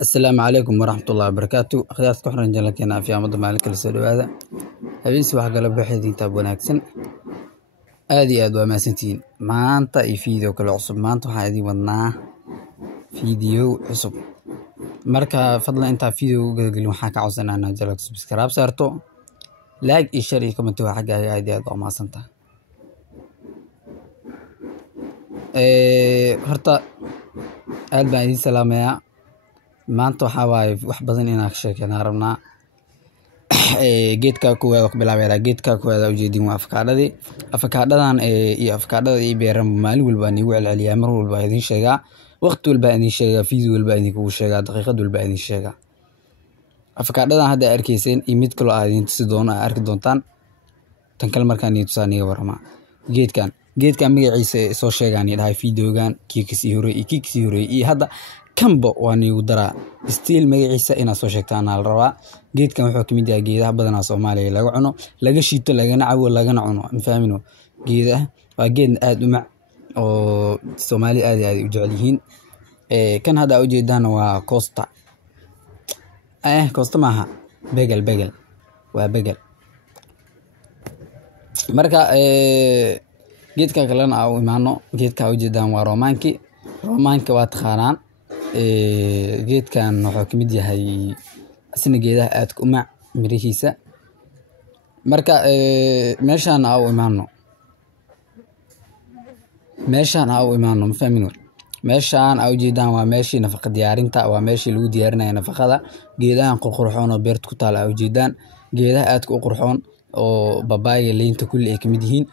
السلام عليكم ورحمة الله وبركاته. أخيرا كحرن جلكنا في عمد مالك السلو هذا هبينسي واحد قلب بحدين تاب وناكسن آدي أدوى ما سنتين ما أنت فيديو كل عصب ما أنت حادي ودنا فيديو عصب مركا فضلا أنت فيديو قلقلوا حاكا عصنا أنا جلك سبسكراب سارتو لايك إشاري كومنتوا حاجة آدي أدوى ما سنتا هرتا aad baan idin salaamayaa maanta waxa waaye wax badan inaan ka sheekayna rabnaa geedka kuwada ku bilaabayna geedka kuwada u jeedin waa afkaadhadan iyo afkaadhada ay beeran maalin walba aan igu celceliyaa mar walba idin sheegaa waqti walba idin sheegaa video walba idin kugu sheegaa daqiiqad walba idin sheegaa afkaadhadan hadda arkayseen imid kale aad idin tusi doono arki doontaan tan kale markaan idin tusaaniga warama geedkan magaciisa soo sheegaan dhahay videogan kiikisi hore iyo hadda kanba waan igu daraa stiil magaciisa ina soo sheegtaan la rabaa geedkan wuxuu kamid yahay geedaha badan Soomaaliya laga cuno laga shiito lagana cabo lagana cuno fahamino geedaha waa geed aad u mac oo Soomaali aad u jecel yihiin kan hadda u jeedaan waa costa maaha bagel waa bagel marka geedka kalena aan imaano geedka u jeedaan waa romaanka waa taqaanaan geedkan wuxuu kamid yahay asina geedaha aad u mac mirihiisa marka meeshan aan u imaano ma fahmin meeshan aan u jeedaan waa meeshii nafaqa diyaarinta waa meeshii lagu diyaarinayo nafaqada geedahan qurxoon oo beerta ku taal u jeedaan geedaha aad u qurxoon oo babaayga leynta kulli ay kamid yihiin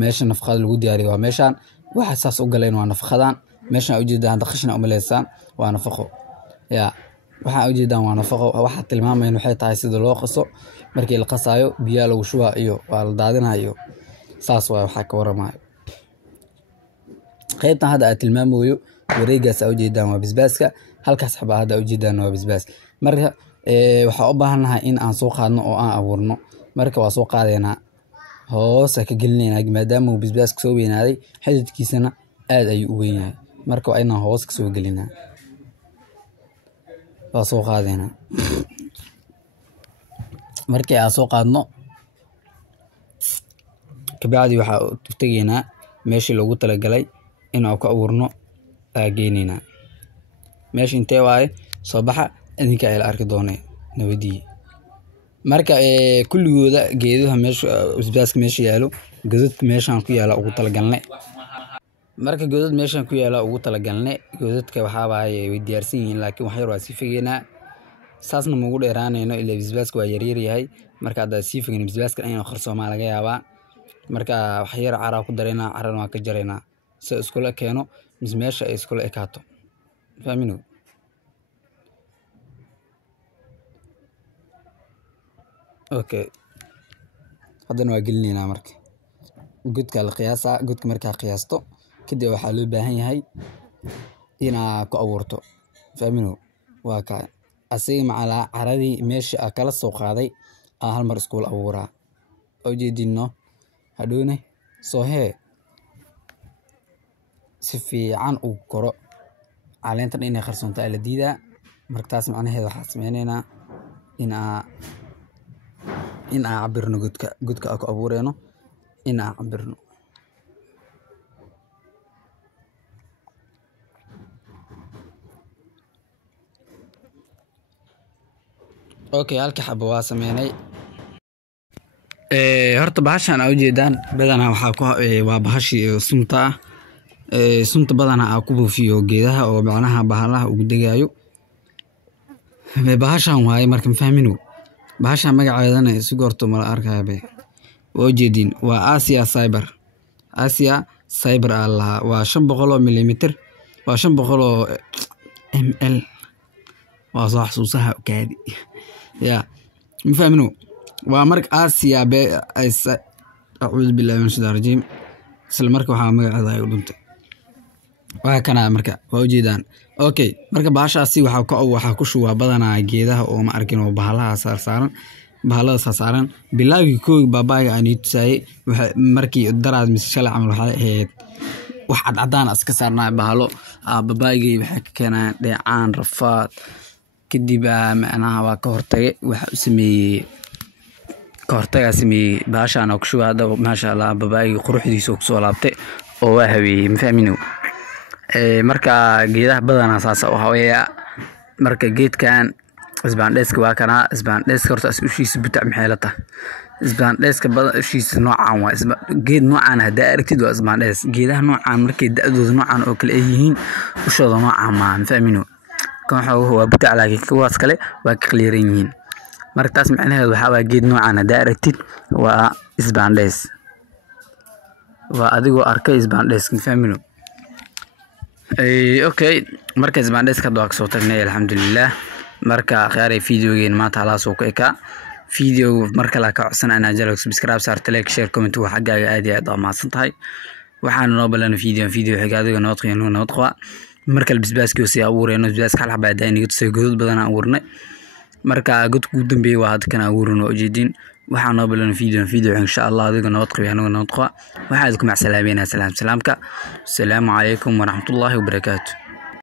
meesha nafaqada lagu diyaariyo waa meeshan waxa saas u galeen waa nafaqadan meeshan u jeedaan qashina u maleysaan waa nafaqo waxa u jeedaan waa nafaqo waxa tilmaamayeen waxay tahay sida loo qaso markii la qasayo biyo lagu shuba iyo waa la daadinayo saas waxa ka waramayo qaybtan hadda aad tilmaamayo wareegaas u jeedaan waa basbaaska halkaas xaba hadda u jeedaan waa basbaas marka waxa u baahanahay in aan soo qaadno oo aan abuurno marka waa soo qaadeena hoos ka gelinayna maadaama uu basbaaska soo weynaaday xididkiisana aad ayuu u weyn yahay marka waa inaan hoos ka soo gelinaa waa soo qaadeena markii aan soo qaadno kabacdi waxa u tageynaa meeshii loogu talagalay in aan ku abuurno geynina meeshii intee waaye soo baxa idinka ay la arki doonee nabadii marka kulligooda geedaha meesha basbaaska meesha yaalo godadka meeshan ku yaala ugu talagalnay marka godad meeshan ku yaala ugu talagalnay godadka waxa waaye way diyaarsan yihiin laakiin wax yar waa si figeena saasna ma ugu dheeraanayno ilaa basbaaska waa yaryar yahay marka hada si figeena basbaaska inuu qarsoomaa laga yaabaa marka wax yar cara ku dareena carana waa ka jareena si isku la keeno meesha ay isku la ekaato fahamino okay haddana waa gelinayna marka godka la qiyaasa godka marka qiyaasto kadib waxa loo baahan yahay ina ku abuurto fahamino waa ka asii macala caradii meesha kala soo qaaday hal mar isku abuura oo jeedino hadhoone soo si fiican u koro caleenta inay qarsoonto la diidaa markaas macnaheedu waxa sameeynaa in aan cabirno godka ku abuureeno in aan cabirno okay halka xabo waa sameynay horta bahashan aad u jeedaan badana waxa ku waa bahashi sunta badana ku buufiyo geedaha oo macnaha bahalaha ugu dagayo bahashan waay markan fahmino bahasha magaceedana si goorto ma la arkaabe oo jeedin waa Asia Cyber Allah waa 500 mm waa 500 ml waa soo xasuusaha kaadi ma fahmino waa marka Asia a'uudu billahi min shaytaanir rajiim isla marka waxa magaceeda ay u dhuntay waa kana marka waa u jeedaan okay marka bahashaasi waxa ku shuwa badana geedaha oo ma arkin oo bahalaha saaran bilaagi koob baabaaga aan tusay markii daraad mis shalay amal waxa ahayd wax cadaan iska saarnaa bahalo babaayga waxa ka keenaa dheecaan rafaad kadib macnaha waa ka hortagay waxa u sameeyay ka hortagaa sameeyay baashaan oo ku shubay hadda maasha Allah babaayga quruxdiisa ku soo laabtay oo waa habeeyay ma fahmino marka geedaha badanaa saas oo hawaya marka geedkan isbaandheeska waa kana isbaandheeska horta ushiisa butac maxay la tahay isbaandheeska badan ushiisa noocaan waa geed noocaan hadaa aragtid waa isbaandhees geedaha noocaan markay da'dooda noocaan oo kale ay yihiin ushooda noocaan ma fahmino kan waa butac laakiin kuwaas kale waa ka qaliiran yihiin marka taas macnaheedu waxa waa geed noocaan hadaa aragtid waa isbaandhees waa adigoo arkay isbaandhees ma fahmino okay marka isbaandheeska waa ka soo tagnay alxamdulillah marka khayray videogeen maanta la soo ka video marka la ka codsan ana jalo subscribe saarta like share comment waxa xagaaga aad iyo aad amaadsan tahay waxaan noo balan video xigaadiga noo qiino noo qaba marka bisbaaska si abuurayno bisbaaska hal xabaa daaniga tusay godad badan aan abuurnay marka godku ugu dambeeyay waa hadda kana abuurno ujeedin waxaan noo balan video insha Allah adiga noo qaba anaga noo qaba waxaad ku macsalaameena salaamka assalaamu calaykum wa rahmatullahi wa barakaatuh